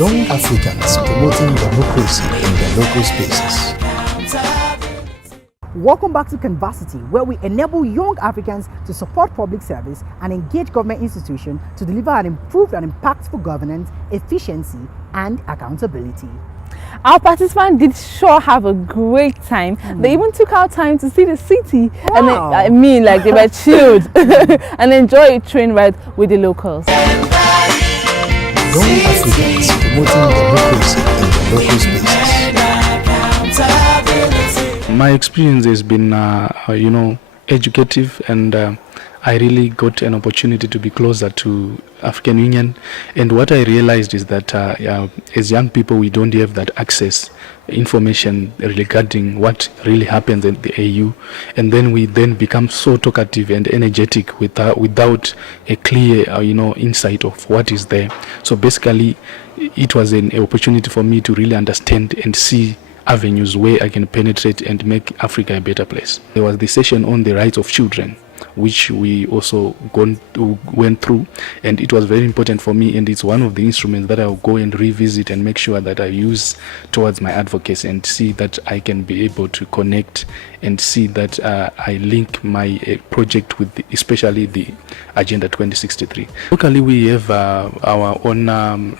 Young Africans promoting democracy in their local spaces. Welcome back to CANVASSITY, where we enable young Africans to support public service and engage government institutions to deliver an improved and impactful governance, efficiency, and accountability. Our participants did sure have a great time. They even took out time to see the city. Wow. And they were chilled and enjoy a train ride with the locals. Young Africans promoting democracy in their local spaces. My experience has been, educative, and I really got an opportunity to be closer to African Union. And what I realized is that as young people, we don't have that access information regarding what really happens in the AU, and then we become so talkative and energetic without a clear insight of what is there. So basically it was an opportunity for me to really understand and see avenues where I can penetrate and make Africa a better place. There was the session on the rights of children, which we also went through, and it was very important for me, and it's one of the instruments that I'll go and revisit and make sure that I use towards my advocacy and see that I can be able to connect and see that I link my project with especially the Agenda 2063. Locally we have our own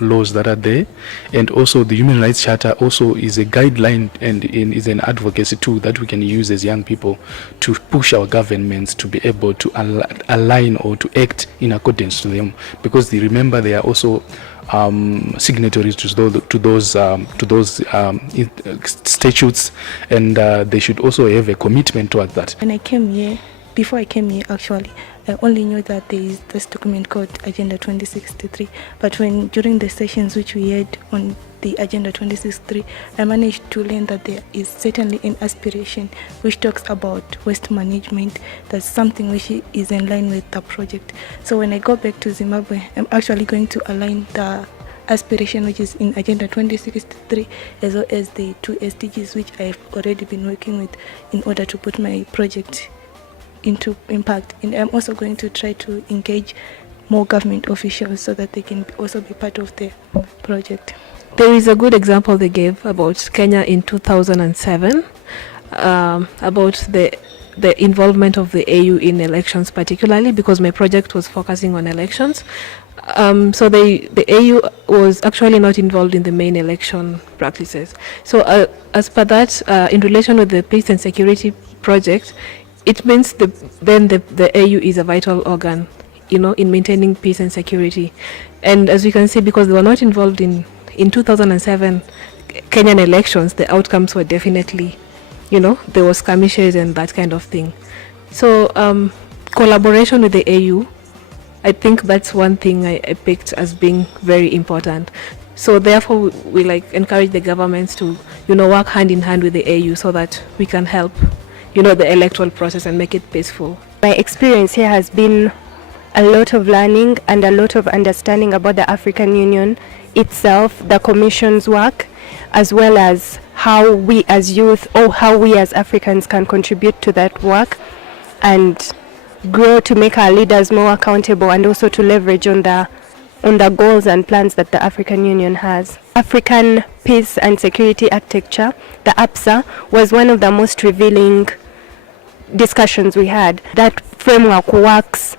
laws that are there, and also the Human Rights Charter also is a guideline and is an advocacy tool that we can use as young people to push our governments to be able to align or to act in accordance to them, because remember they are also signatories to those statutes, and they should also have a commitment towards that. When I came here, before I came here actually, I only knew that there is this document called Agenda 2063, but during the sessions which we had on the Agenda 2063, I managed to learn that there is certainly an aspiration which talks about waste management. That's something which is in line with the project. So when I go back to Zimbabwe, I'm actually going to align the aspiration which is in Agenda 2063 as well as the 2 SDGs which I've already been working with in order to put my project into impact. And I'm also going to try to engage more government officials so that they can also be part of the project. There is a good example they gave about Kenya in 2007, about the involvement of the AU in elections, particularly because my project was focusing on elections. So the AU was actually not involved in the main election practices. So as per that, in relation with the peace and security project, it means the AU is a vital organ, in maintaining peace and security. And as we can see, because they were not involved in 2007 Kenyan elections, the outcomes were definitely, there was skirmishes and that kind of thing. So collaboration with the AU, I think that's one thing I picked as being very important. So therefore we encourage the governments to work hand in hand with the AU so that we can help the electoral process and make it peaceful. My experience here has been a lot of learning and a lot of understanding about the African Union itself, the Commission's work, as well as how we as youth or how we as Africans can contribute to that work and grow to make our leaders more accountable, and also to leverage on the goals and plans that the African Union has. African Peace and Security Architecture, the APSA, was one of the most revealing discussions we had. That framework works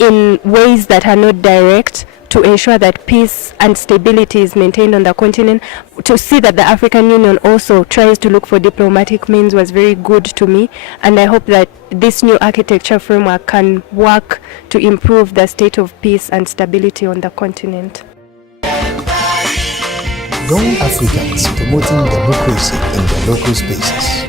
in ways that are not direct to ensure that peace and stability is maintained on the continent. To see that the African Union also tries to look for diplomatic means was very good to me, and I hope that this new architecture framework can work to improve the state of peace and stability on the continent. Young Africans promoting democracy in their local spaces.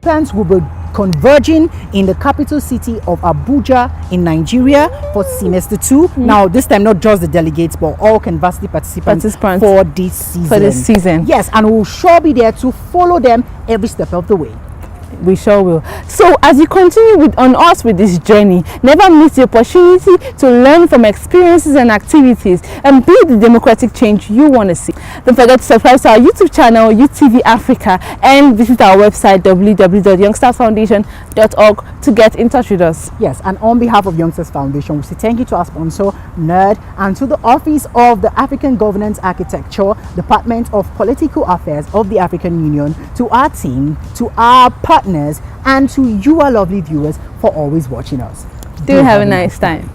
Plans will be converging in the capital city of Abuja in Nigeria for semester 2. Now this time not just the delegates but all CANVASSITY participants for this season. Yes, and we'll sure be there to follow them every step of the way. We sure will. So as you continue on us with this journey, never miss the opportunity to learn from experiences and activities and be the democratic change you want to see. Don't forget to subscribe to our YouTube channel, UTV Africa, and visit our website www.youngstarsfoundation.org to get in touch with us. Yes, and on behalf of Youngsters Foundation, we say thank you to our sponsor, NERD, and to the Office of the African Governance Architecture, Department of Political Affairs of the African Union, to our team, to our partners, and to you, our lovely viewers, for always watching us. Do have a nice time.